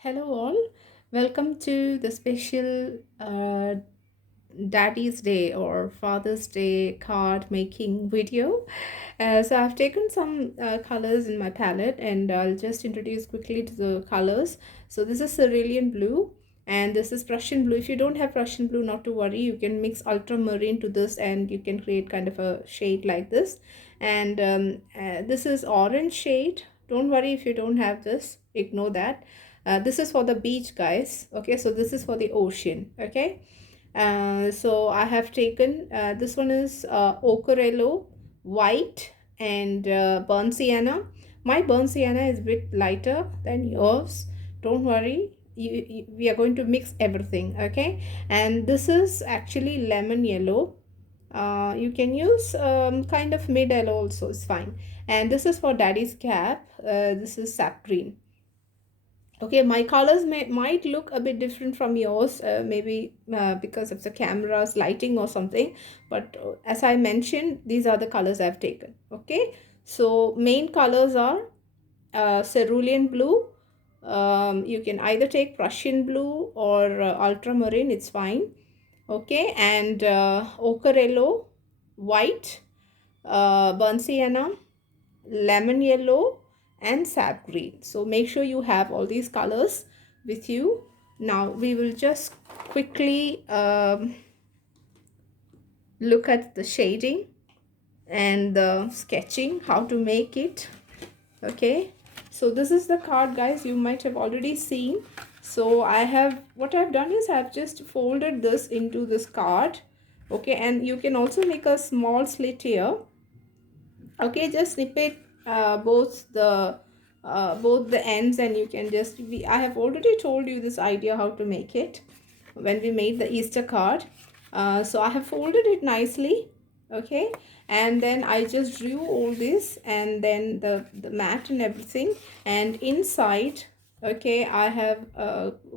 Hello, all. Welcome to the special Daddy's Day or Father's Day card making video. So, I've taken some colors in my palette and I'll just introduce quickly to the colors. So, this is cerulean blue and this is Prussian blue. If you don't have Prussian blue, not to worry, you can mix ultramarine to this and you can create kind of a shade like this. And this is orange shade. Don't worry if you don't have this, ignore that. This is for the beach, guys. Okay, so this is for the ocean. Okay, so I have taken this one is Ocorello white and burnt sienna. My burnt sienna is a bit lighter than yours. Don't worry. We are going to mix everything. Okay, and this is actually lemon yellow. You can use kind of mid yellow also. It's fine. And this is for daddy's cap. This is sap green. Okay, my colors might look a bit different from yours, maybe because of the camera's lighting or something. But as I mentioned, these are the colors I've taken. Okay, so main colors are cerulean blue. You can either take Prussian blue or ultramarine, it's fine. Okay, and Ocarello, white, burnt sienna, lemon yellow and sap green. So make sure you have all these colors with you. Now we will just quickly look at the shading and the sketching, how to make it. Okay, so this is the card, guys. You might have already seen. So what I've done is I've just folded this into this card. Okay, and you can also make a small slit here. Okay, just snip it both the ends, and you can just I have already told you this idea how to make it when we made the Easter card. So I have folded it nicely. Okay, and then I just drew all this and then the mat and everything, and inside, okay, I have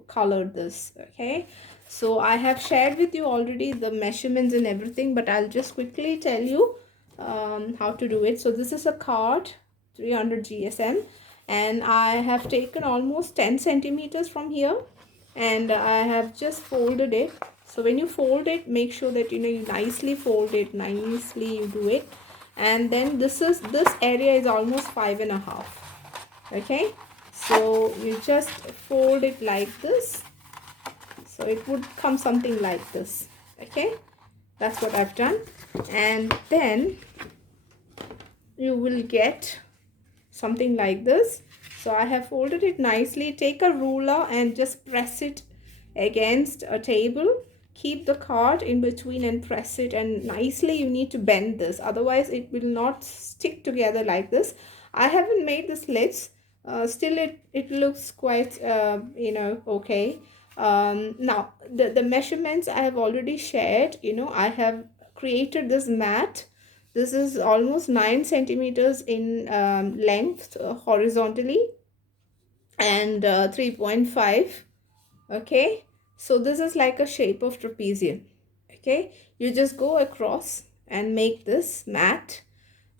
colored this. Okay, so I have shared with you already the measurements and everything, but I'll just quickly tell you how to do it. So this is a card, 300 GSM, and I have taken almost 10 centimeters from here, and I have just folded it. So when you fold it, make sure that you nicely fold it, nicely you do it. And then this area is almost 5.5. Okay, so you just fold it like this, so it would come something like this. Okay, that's what I've done. And then you will get something like this. So I have folded it nicely. Take a ruler and just press it against a table. Keep the card in between and press it, and nicely you need to bend this, otherwise it will not stick together like this. I haven't made the slits. Still it looks quite okay. Now the measurements I have already shared. I have created this mat. This is almost 9 centimeters in length horizontally, and 3.5. Okay, so this is like a shape of trapezium. Okay, you just go across and make this mat.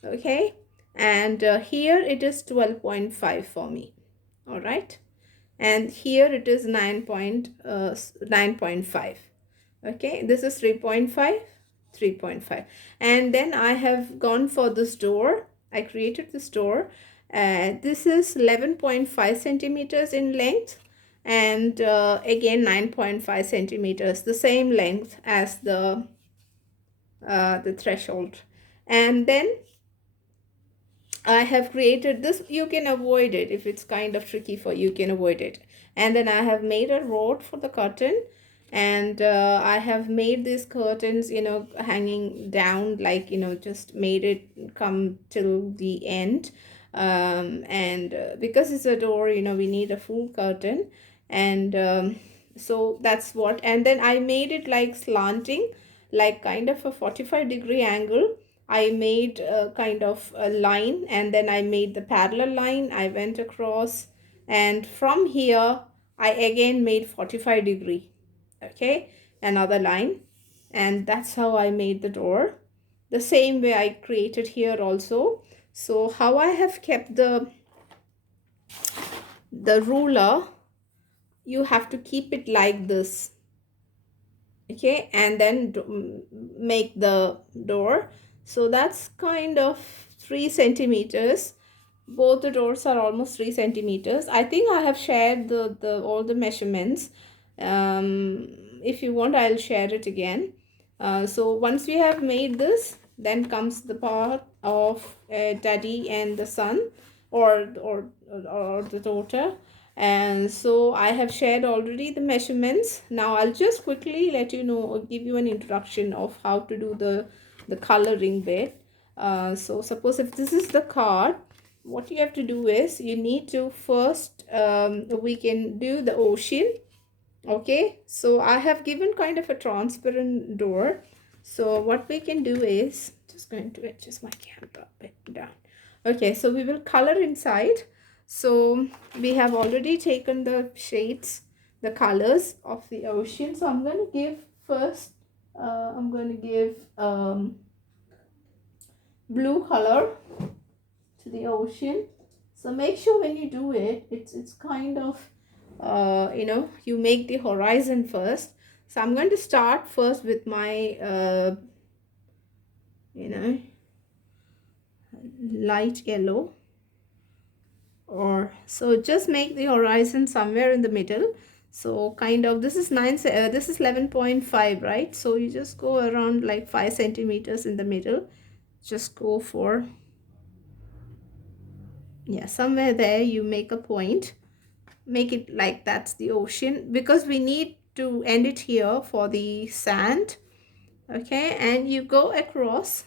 Okay, and here it is 12.5 for me. All right, and here it is 9.5. Okay, this is 3.5, 3.5. And then I have gone for this door. I created this door. This is 11.5 centimeters in length, and again 9.5 centimeters, the same length as the threshold. And then I have created this. You can avoid it if it's kind of tricky for you, you can avoid it. And then I have made a rod for the curtain, and I have made these curtains hanging down, like just made it come till the end. And because it's a door, we need a full curtain. And so that's what. And then I made it like slanting, like kind of a 45-degree angle. I made a kind of a line, and then I made the parallel line. I went across, and from here I again made 45-degree. Okay, another line, and that's how I made the door. The same way I created here also. So how I have kept the ruler you have to keep it like this, okay, and then make the door. So that's kind of 3 centimeters. Both the doors are almost 3 centimeters. I think I have shared the all the measurements. If you want, I'll share it again. So once we have made this, then comes the part of daddy and the son, or the daughter. And so I have shared already the measurements. Now I'll just quickly let you know, or give you an introduction of how to do the coloring bit. So suppose if this is the card, what you have to do is you need to first, we can do the ocean. Okay, so I have given kind of a transparent door. So what we can do is, just going to adjust my camera a bit down. Okay, so we will color inside. So we have already taken the shades, the colors of the ocean. So I'm going to give first, I'm going to give blue color to the ocean. So make sure when you do it, it's kind of you make the horizon first. So I'm going to start first with my you know light yellow, or so just make the horizon somewhere in the middle. So kind of, this is this is 11.5, right? So you just go around like 5 centimeters in the middle. Just go for, yeah, somewhere there you make a point. Make it like that's the ocean, because we need to end it here for the sand. Okay, and you go across.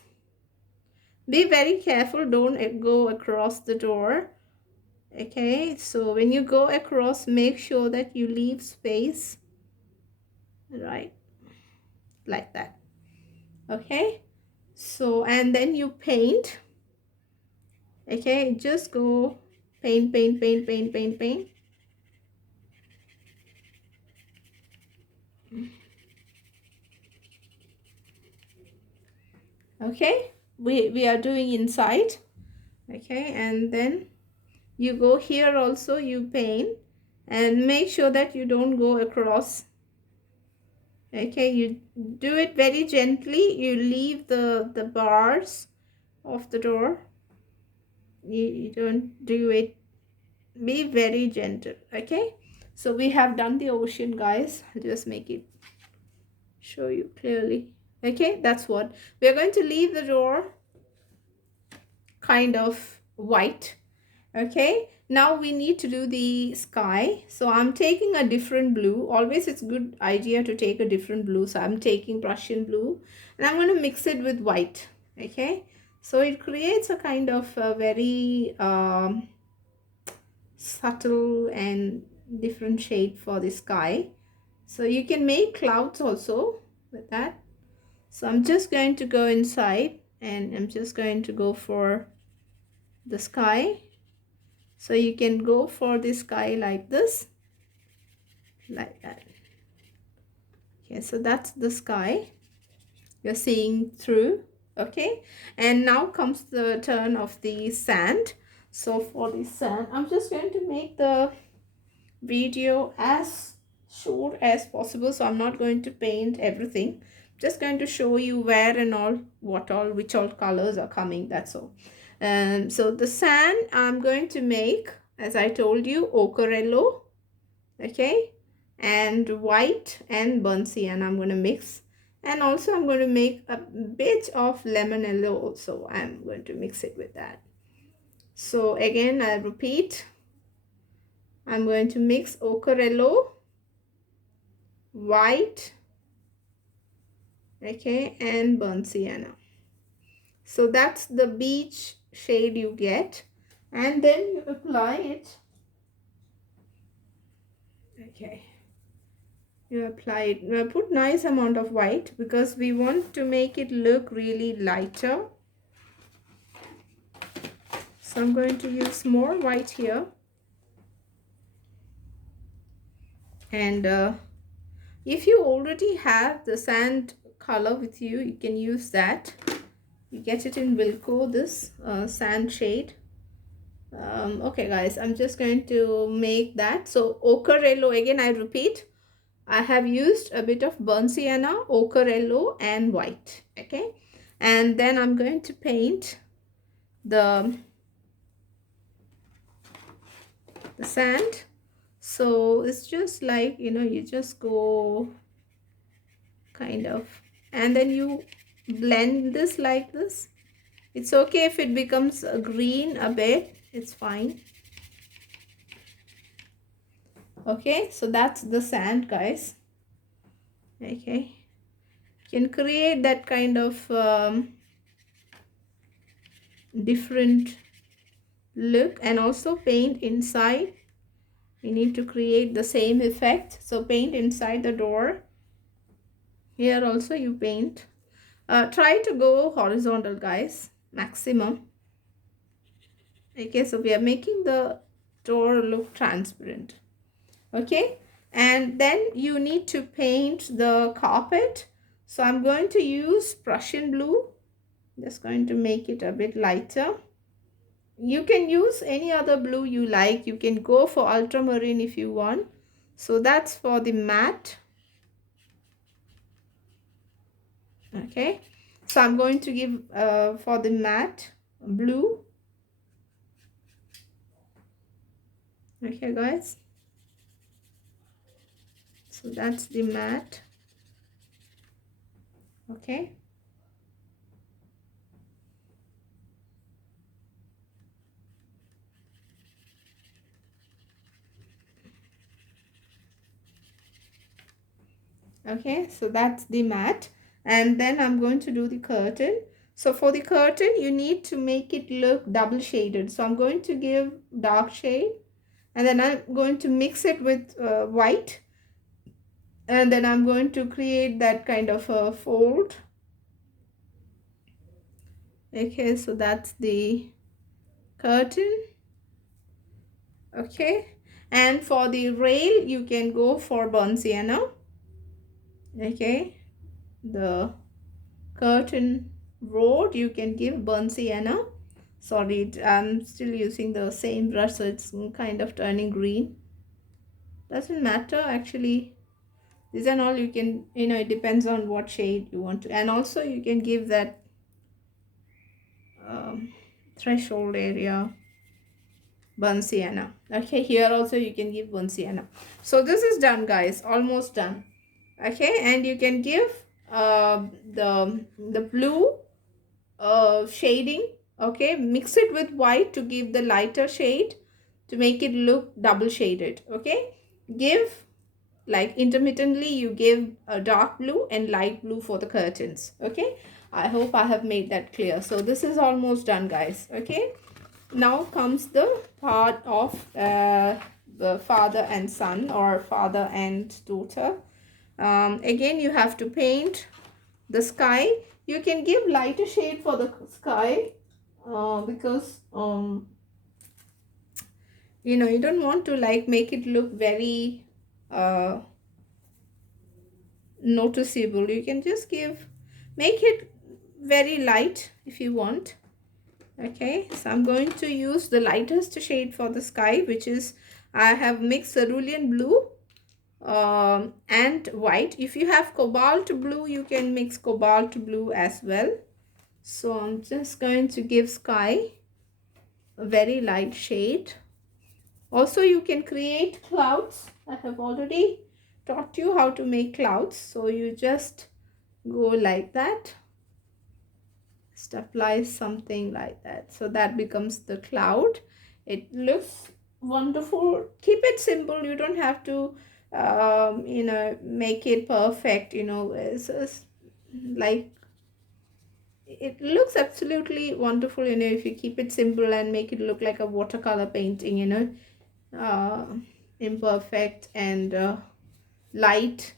Be very careful, don't go across the door. Okay, so when you go across, make sure that you leave space, right, like that. Okay, so and then you paint. Okay, just go paint, paint, paint, paint, paint, paint. Okay, we are doing inside. Okay, and then you go here also, you paint, and make sure that you don't go across. Okay, you do it very gently. You leave the bars of the door. You don't do it, be very gentle. Okay, so we have done the ocean, guys. I'll just make it show you clearly. Okay, that's what we're going to leave the door kind of white. Okay, now we need to do the sky. So I'm taking a different blue. Always it's good idea to take a different blue. So I'm taking Prussian blue, and I'm going to mix it with white. Okay, so it creates a kind of a very subtle and different shade for the sky. So you can make clouds also with that. So I'm just going to go inside, and I'm just going to go for the sky. So you can go for the sky like this, like that. Okay, so that's the sky you're seeing through. Okay, and now comes the turn of the sand. So for the sand, I'm just going to make the video as short as possible. So I'm not going to paint everything, just going to show you where and all, what all, which all colors are coming, that's all. So the sand I'm going to make, as I told you, ochre yellow, okay, and white and burnt sienna I'm going to mix. And also I'm going to make a bit of lemon yellow also. I'm going to mix it with that. So again, I'll repeat. I'm going to mix ochre yellow, white, okay, and burnt sienna. So that's the beach shade you get, and then you apply it. Okay, you apply it. Put nice amount of white, because we want to make it look really lighter. So I'm going to use more white here. And if you already have the sand color with you, you can use that. You get it in Wilko, this sand shade. Okay guys, I'm just going to make that. So ochre yellow, again I repeat, I have used a bit of burnt sienna, ochre yellow and white. Okay, and then I'm going to paint the sand. So it's just like, you know, you just go kind of, and then you blend this like this. It's okay if it becomes green a bit, it's fine. Okay, so that's the sand guys. Okay, you can create that kind of different look, and also paint inside. We need to create the same effect, so paint inside the door. Here also you paint. Try to go horizontal guys, maximum. Okay, so we are making the door look transparent. Okay, and then you need to paint the carpet. So I'm going to use Prussian blue, just going to make it a bit lighter. You can use any other blue you like. You can go for ultramarine if you want. So that's for the matte. Okay, so I'm going to give for the matte blue. Okay guys, so that's the matte. Okay, okay, so that's the matte. And then I'm going to do the curtain. So for the curtain you need to make it look double shaded. So I'm going to give dark shade, and then I'm going to mix it with white, and then I'm going to create that kind of a fold. Okay, so that's the curtain. Okay, and for the rail you can go for burnt sienna. Okay, the curtain rod you can give burnt sienna. Sorry, I'm still using the same brush, so it's kind of turning green. Doesn't matter actually, these are all you can, you know, it depends on what shade you want to. And also you can give that threshold area burnt sienna. Okay, here also you can give burnt sienna. So this is done guys, almost done. Okay, and you can give the blue shading. Okay, mix it with white to give the lighter shade, to make it look double shaded. Okay, give like intermittently, you give a dark blue and light blue for the curtains. Okay, I hope I have made that clear. So this is almost done guys. Okay, now comes the part of the father and son, or father and daughter. Again you have to paint the sky. You can give lighter shade for the sky because you know, you don't want to like make it look very noticeable. You can just make it very light if you want. Okay, so I'm going to use the lightest shade for the sky, which is, I have mixed cerulean blue and white. If you have cobalt blue, you can mix cobalt blue as well. So I'm just going to give sky a very light shade. Also you can create clouds. I have already taught you how to make clouds. So you just go like that, just apply something like that, so that becomes the cloud. It looks wonderful. Keep it simple, you don't have to you know, make it perfect. You know, it's like, it looks absolutely wonderful, you know, if you keep it simple and make it look like a watercolor painting, you know, uh, imperfect and light.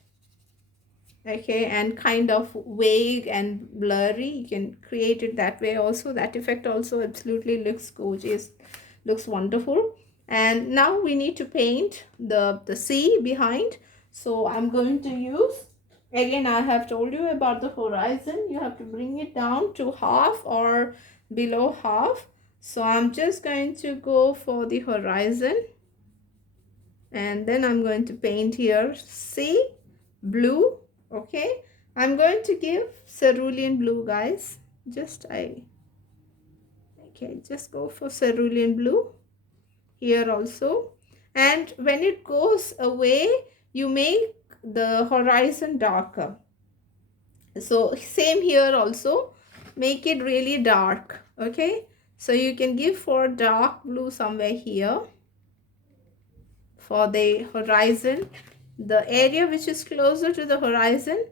Okay, and kind of vague and blurry, you can create it that way also. That effect also absolutely looks gorgeous, looks wonderful. And now we need to paint the sea behind. So I'm going to use, again I have told you about the horizon, you have to bring it down to half or below half. So I'm just going to go for the horizon, and then I'm going to paint here sea blue. Okay, I'm going to give cerulean blue, guys. Just go for cerulean blue here also. And when it goes away, you make the horizon darker. So same here also, make it really dark. Okay, so you can give for dark blue somewhere here for the horizon. The area which is closer to the horizon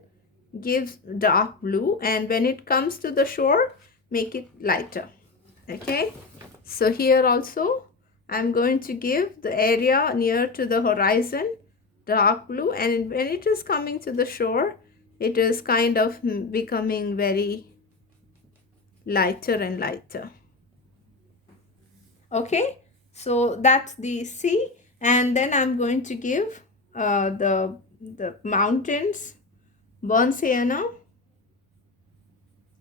gives dark blue, and when it comes to the shore, make it lighter. Okay, so here also I'm going to give the area near to the horizon dark blue, and when it is coming to the shore, it is kind of becoming very lighter and lighter. Okay, so that's the sea. And then I'm going to give the mountains burnt sienna.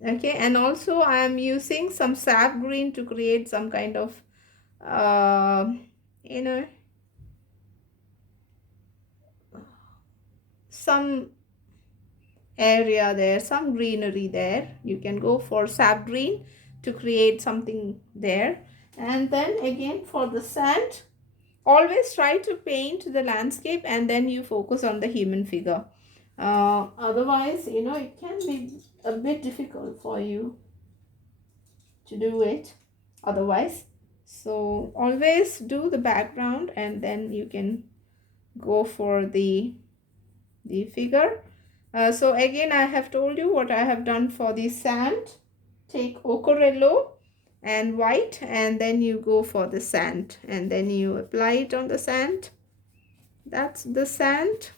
Okay, and also I am using some sap green to create some kind of you know some area there, some greenery there. You can go for sap green to create something there. And then again for the sand, always try to paint the landscape and then you focus on the human figure. Otherwise, it can be a bit difficult for you to do it otherwise. So always do the background and then you can go for the figure. So again, I have told you what I have done for the sand. Take ochre yellow and white, and then you go for the sand and then you apply it on the sand. That's the sand,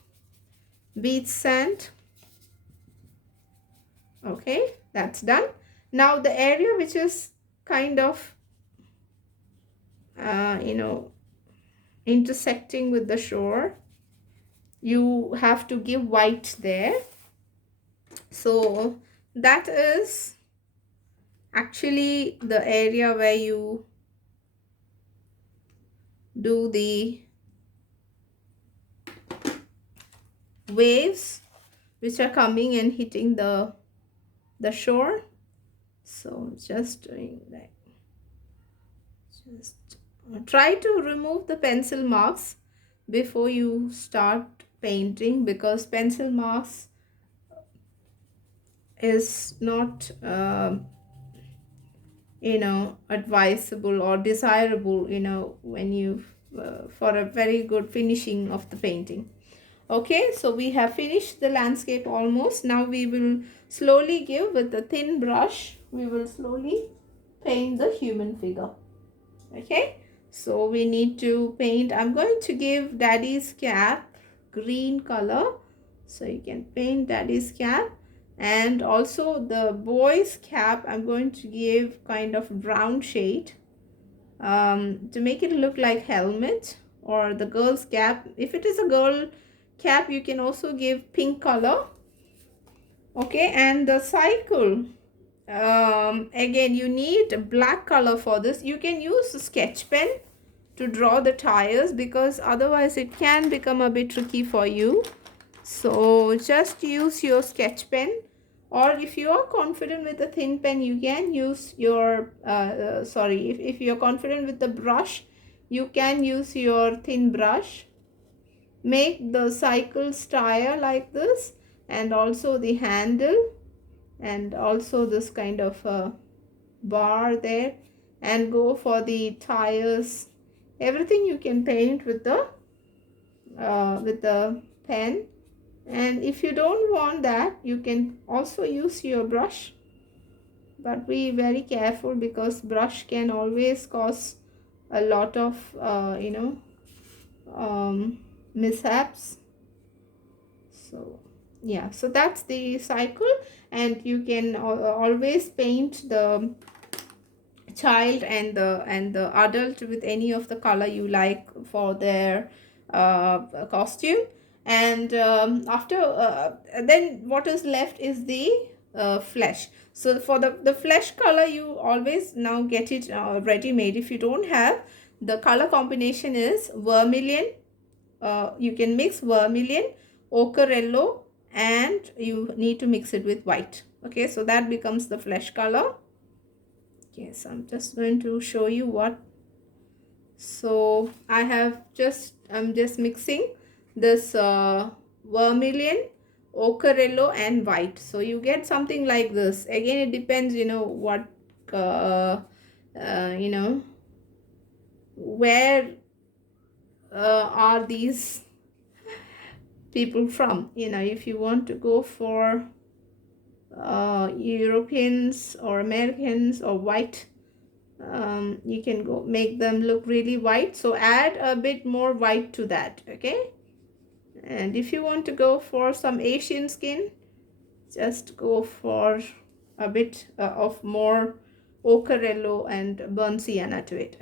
beach sand. Okay, that's done. Now the area which is kind of intersecting with the shore, you have to give white there. So that is actually the area where you do the waves which are coming and hitting the shore. So just doing that. Just try to remove the pencil marks before you start painting, because pencil marks is not advisable or desirable when you for a very good finishing of the painting. Okay, so we have finished the landscape almost. Now we will slowly give with the thin brush, we will slowly paint the human figure. Okay, so we need to paint. I'm going to give daddy's cap green color, so you can paint daddy's cap. And also the boy's cap, I'm going to give kind of brown shade to make it look like helmet. Or the girl's cap, if it is a girl cap, you can also give pink color. Okay, and the cycle, again you need a black color for this. You can use a sketch pen to draw the tires, because otherwise it can become a bit tricky for you. So just use your sketch pen, or if you are confident with the thin pen, you can use your if you're confident with the brush, you can use your thin brush. Make the cycles tire like this, and also the handle, and also this kind of a bar there, and go for the tires. Everything you can paint with the pen. And if you don't want that, you can also use your brush, but be very careful, because brush can always cause a lot of mishaps. So yeah, so that's the cycle. And you can always paint the child and the adult with any of the color you like for their costume. And after then what is left is the flesh. So for the flesh color, you always now get it ready made. If you don't have, the color combination is vermilion. You can mix vermilion, ochre yellow, and you need to mix it with white. Okay, so that becomes the flesh color. Okay, so I'm just going to show you what. So I'm just mixing this vermilion, ochre yellow, and white. So you get something like this. Again, it depends, what you know where are these people from. If you want to go for Europeans or Americans or white, you can go make them look really white, so add a bit more white to that. Okay, and if you want to go for some Asian skin, just go for a bit of more ochre yellow and burnt sienna to it.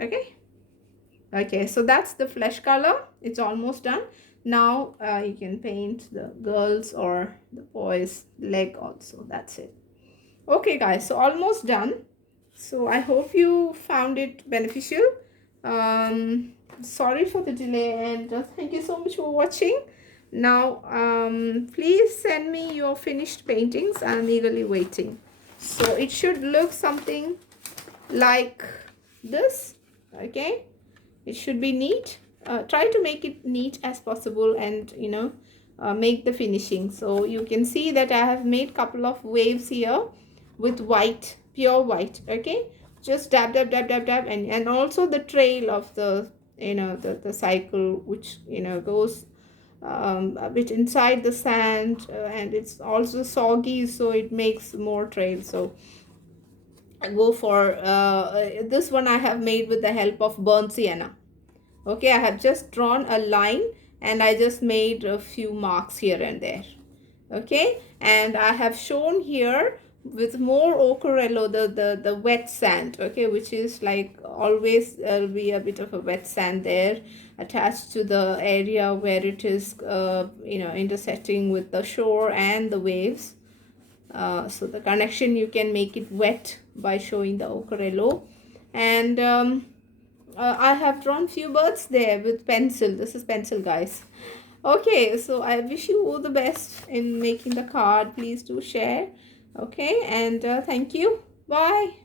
Okay, so that's the flesh color. It's almost done. Now you can paint the girls or the boys leg also. That's it. Okay guys, so almost done. So I hope you found it beneficial. Sorry for the delay, and thank you so much for watching. Now please send me your finished paintings. I'm eagerly waiting. So it should look something like this. Okay, it should be neat. Try to make it neat as possible, and make the finishing. So you can see that I have made couple of waves here with white, pure white. Okay, just dab dab dab dab dab, and also the trail of the the cycle, which goes a bit inside the sand, and it's also soggy, so it makes more trail. So I go for this one I have made with the help of burnt sienna. Okay, I have just drawn a line, and I just made a few marks here and there. Okay, and I have shown here with more ochre yellow the wet sand. Okay, which is like always there'll be a bit of a wet sand there attached to the area where it is intersecting with the shore and the waves. So the connection, you can make it wet by showing the ochre yellow. And I have drawn few birds there with pencil. This is pencil, guys. Okay, so I wish you all the best in making the card. Please do share. Okay, and thank you. Bye.